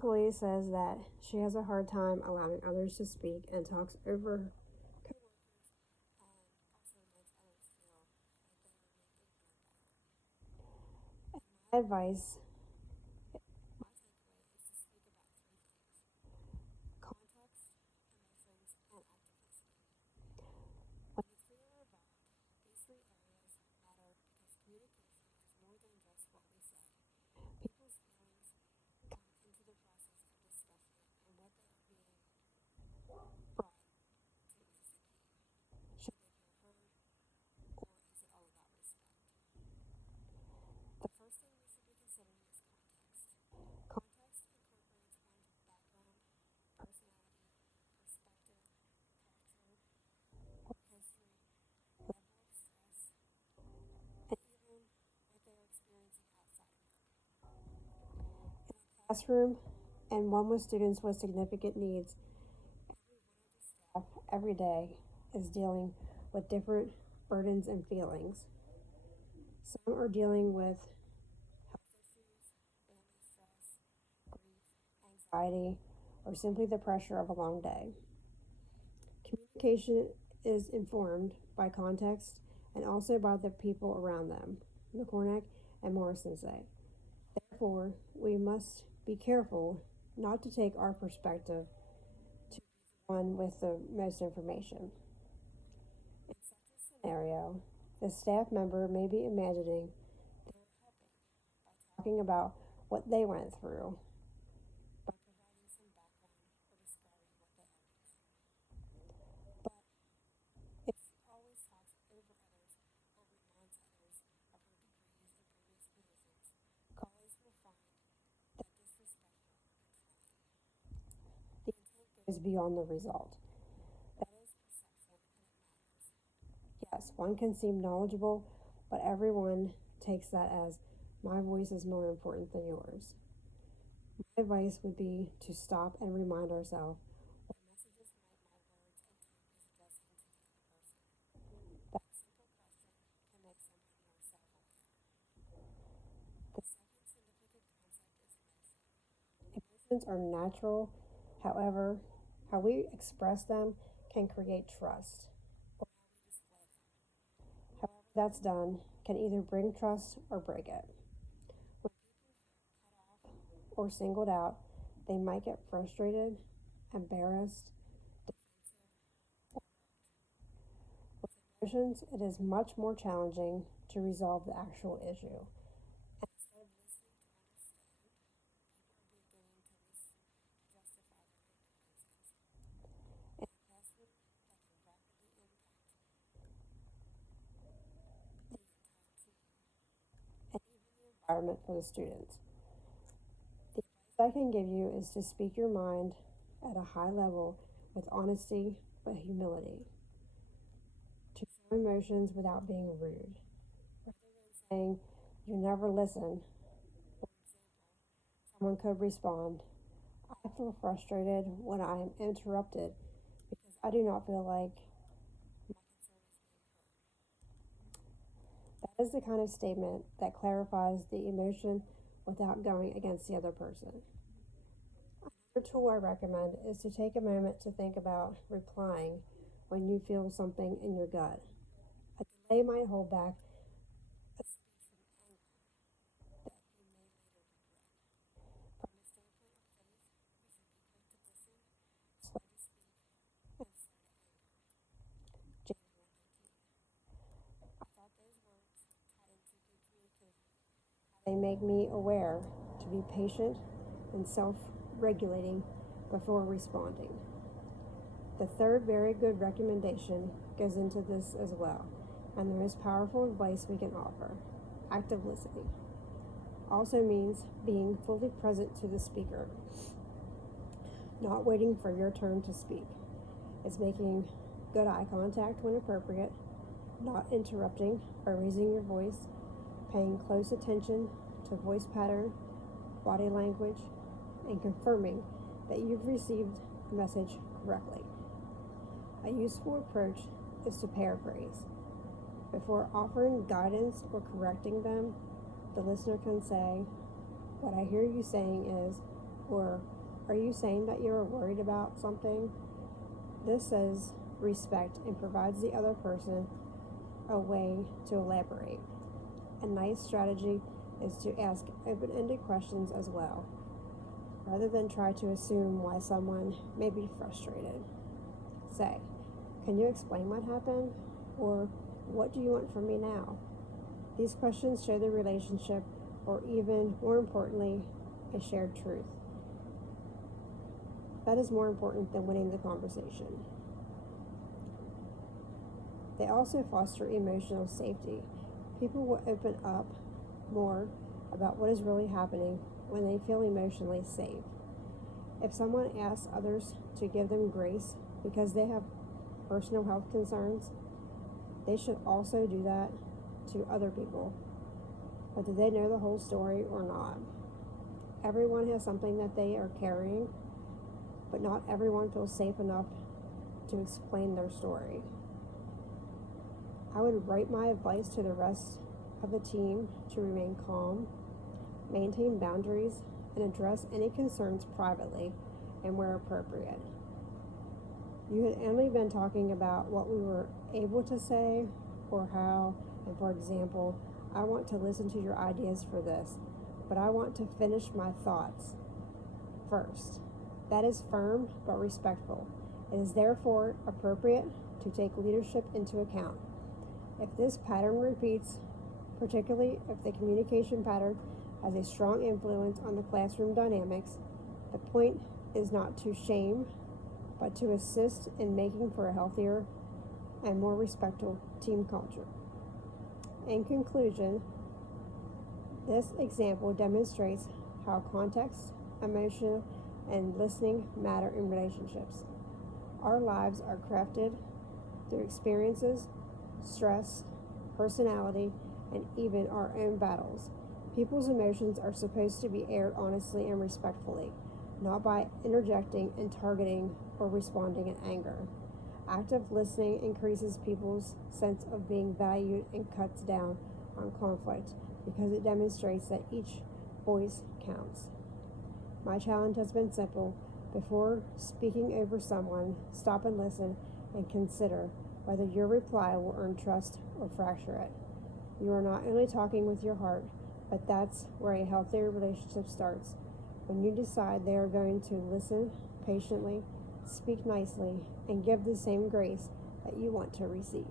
employee says that she has a hard time allowing others to speak and talks over coworkers and also makes others feel like they are being ignored by her. And my advice, my takeaway is to speak about three things: context, emotions, and active listening. When it's clear or vague, these three areas matter because communication is more than just what we say. People's feelings come into the process of discussion, and what they are being brought to is the key. Should they feel heard, or is it all about respect? The first thing we should be considering is context. Context incorporates one's background, personality, perspective, culture, work history, level of stress, and even what they are experiencing outside of work. In a classroom, and one with students with significant needs, every one of the staff every day is dealing with different burdens and feelings. Some are dealing with health issues, family stress, grief, anxiety, or simply the pressure of a long day. Communication is informed by context and also by the people around them, McCornack and Morrison say. Therefore, we must be careful not to take our perspective to be the one with the most information. In such a scenario, the staff member may be imagining they're helping by talking about what they went through, by providing some background or describing what they have been through. But if she always talks over others or reminds others of her degrees and previous positions, colleagues will find that disrespectful or controlling. The intent goes beyond the result. That is perception, and it matters. Yes, one can seem knowledgeable, but everyone takes that as my voice is more important than yours. My advice would be to stop and remind ourselves what messages might my words and tone be suggesting to the other person. That simple question can make someone more self aware. The second significant concept is emotion. Emotions are natural, however, how we express them can create trust, or how we display them. However, that's done can either bring trust or break it. When people feel cut off or singled out, they might get frustrated, embarrassed, defensive, or hurt. With emotions, it is much more challenging to resolve the actual issue. And instead of listening to understand, people are beginning to listen to justify their own defenses. In a classroom, that can rapidly impact the entire team and even the environment for the students. The advice I can give you is to speak your mind at a high level with honesty but humility, to show emotions without being rude, rather than saying, you never listen. For example, someone could respond, I feel frustrated when I am interrupted because I do not feel like my concern is being heard. That is the kind of statement that clarifies the emotion without going against the other person. Another tool I recommend is to take a moment to think about replying when you feel something in your gut. A delay might hold back a speech from anger that you may later regret. From the standpoint of faith, we should be quick to listen, slow to speak, and slow to anger. James 1:19. I thought those words tied into good communication. They make me aware to be patient and self-regulating before responding. The third very good recommendation goes into this as well, and the most powerful advice we can offer: active listening. Also means being fully present to the speaker, not waiting for your turn to speak. It's making good eye contact when appropriate, not interrupting or raising your voice, paying close attention to voice pattern, body language, and confirming that you've received the message correctly. A useful approach is to paraphrase. Before offering guidance or correcting them, the listener can say, what I hear you saying is, Or, are you saying that you are worried about something? This says respect and provides the other person a way to elaborate. A nice strategy is to ask open-ended questions as well, rather than try to assume why someone may be frustrated. Say, can you explain what happened? Or, what do you want from me now? These questions show the relationship, or even more importantly, a shared truth. That is more important than winning the conversation. They also foster emotional safety. People will open up more about what is really happening when they feel emotionally safe. If someone asks others to give them grace because they have personal health concerns, they should also do that to other people, whether they know the whole story or not. Everyone has something that they are carrying, but not everyone feels safe enough to explain their story. I would write my advice to the rest of the team to remain calm, maintain boundaries, and address any concerns privately and where appropriate. You had only been talking about what we were able to say or how, and for example, I want to listen to your ideas for this, but I want to finish my thoughts first. That is firm but respectful. It is therefore appropriate to take leadership into account. If this pattern repeats, particularly if the communication pattern has a strong influence on the classroom dynamics, the point is not to shame, but to assist in making for a healthier and more respectful team culture. In conclusion, this example demonstrates how context, emotion, and listening matter in relationships. Our lives are crafted through experiences, stress, personality, and even our own battles. People's emotions are supposed to be aired honestly and respectfully, not by interjecting and targeting or responding in anger. Active listening increases people's sense of being valued and cuts down on conflict because it demonstrates that each voice counts. My challenge has been simple. Before speaking over someone, stop and listen and consider whether your reply will earn trust or fracture it. You are not only talking with your heart, but that's where a healthier relationship starts. When you decide they are going to listen patiently, speak nicely, and give the same grace that you want to receive.